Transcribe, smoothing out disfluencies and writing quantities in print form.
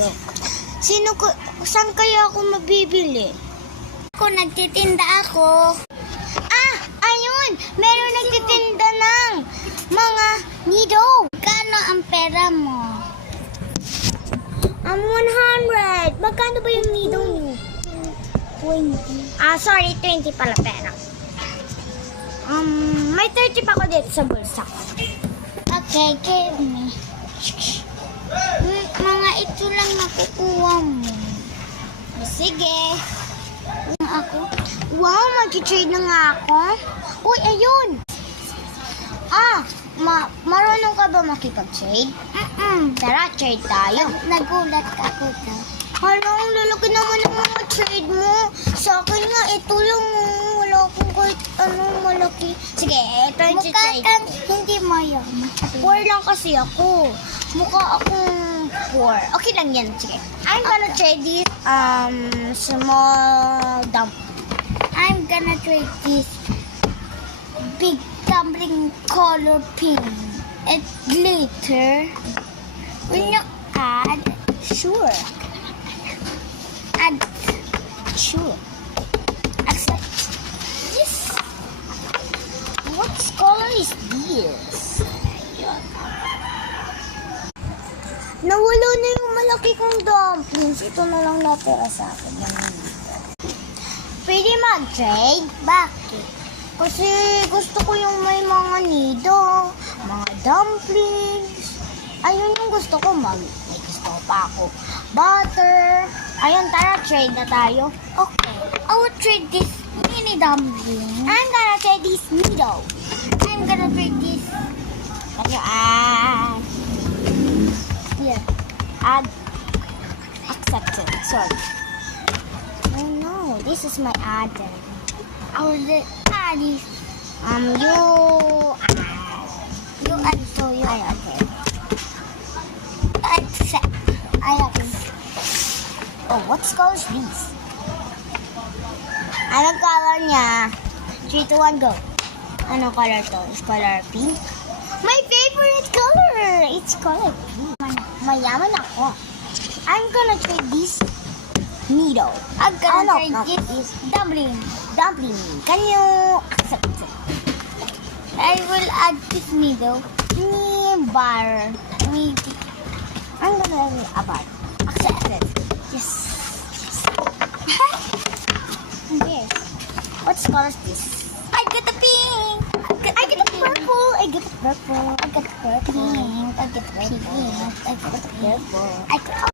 go. Saan kaya ako mabibili? Ako, nagtitinda ako. Ah, ayun! Meron nagtitinda ng mga nido. Kano ang pera mo? 100. Magkano ba yung nido niyo? 20. Sorry, 20 pala pera. May 30 pa ako dito sa bulsa ko. Okay, give me. Mga ito lang nakukuha mo. Sige. Ako? Wow, mag-trade na nga ako. Uy, ayun! Marunong ka ba makipag-trade? Tara, trade tayo. Nagulat ka ko daw. Hala, ang lalaki naman ng mga trade mo. Sa akin nga, ito lang. Wala akong kahit malaki. Sige, ito yung Mukha trade. kang hindi mo yun. Poor lang kasi ako. Mukha akong poor. Okay lang yan. Sige. I'm gonna trade this small dump. I'm gonna trade this big tumbling color pink and glitter. Will you add? Sure. Add. Sure. Accept. Yes. What color is this? Nawala na yung malaki kong dumplings. Ito na lang natira sa akin. Pwede mag-trade? Bakit? Kasi gusto ko yung may mga nido, mga dumplings. Ayun yung gusto ko, May gusto ko pa ako. Butter. Ayun, tara, trade na tayo. Okay. I will trade this mini dumpling. I'm gonna trade this nido. I'm gonna trade this. Can you add? Here. Add. Accepted. Sorry. Oh no, this is my adder. I will add this. You add to you. Ay, okay. Accept. I agree. Oh, what color is this? Anong color niya? 3, 2, 1, go. Anong color to? Is color pink? My favorite color! It's color pink. Mayaman ako. I'm gonna trade this needle. I'm gonna trade not this dumpling. dumpling. Can you accept it? I will add this needle. Bar. Maybe. I'm gonna about. Accept it. Yes. Yes. What color is this? I get the pink. I get the purple. I get the purple. I get the purple. Pink. I get the purple. Pink. I get the purple. I get